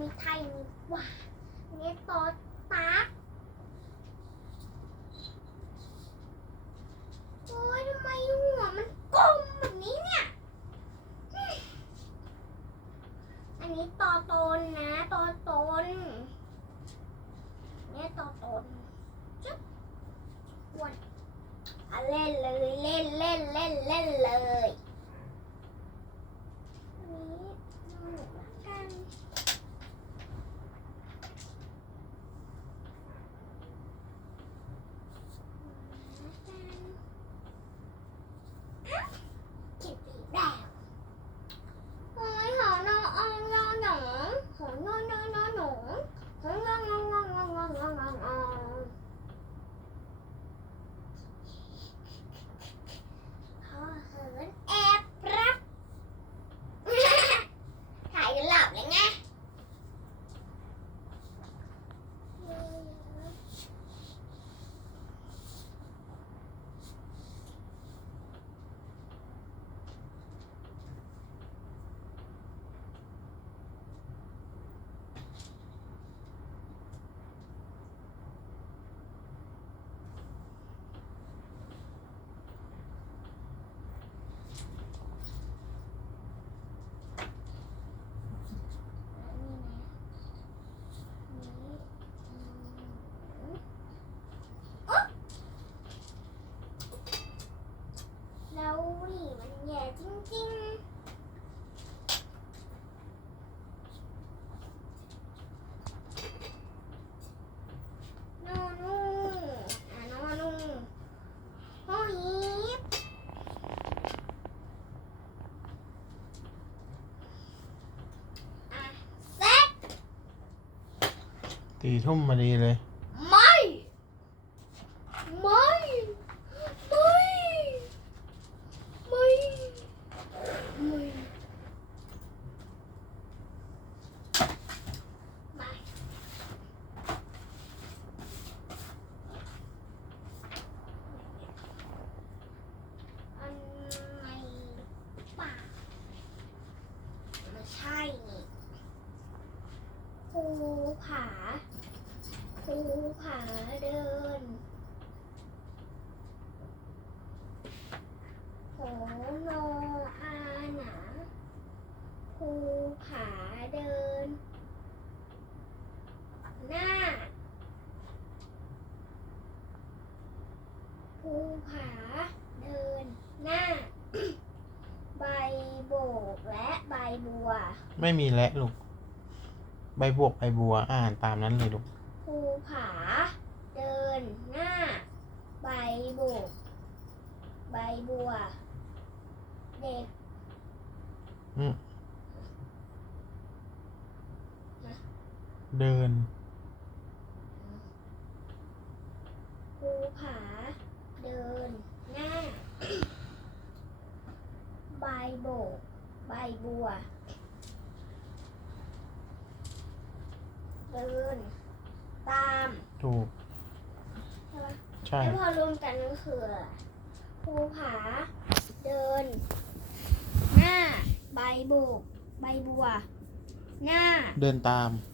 มีไทยมีว่านี่ตอตาโอ้ยทำไมหัวมันกลมแบบนี้เนี่ย อันนี้ตอตนนะตอตนเนี่ยตอตนจุ๊บวนอะเล่นเลยเล่นเล่นเล่นเล่นเลย แล้วนี่มันแย่จริงๆ โนนูอะโนนูโอ้ยบอะเซ็ตตีทุ่มมาดีเลย ไม่ ไม่ ไม่ ไม่ ไม่ ไม่ อันไหนป่าไม่ใช่นี่ภูผา ภูผาเดินโหโนอาหนาภูผาเดิน หน้าภูผาเดิน หน้า ใบโบกและใบบัว ไม่มีและลูก ใบบวกใบบัวอ่านตามนั้นเลยลูก ภูผา เดินหน้า ใบโบกใบบัว เด็กอืมเดิน ภูผา เดินหน้า ใบโบก ใบบัว เดิน ตามถูก ใช่ปะใช่ แล้วพอรวมกันก็คืออะไรภูผา เดิน หน้า ใบโบกใบบัว หน้า เดินตามเ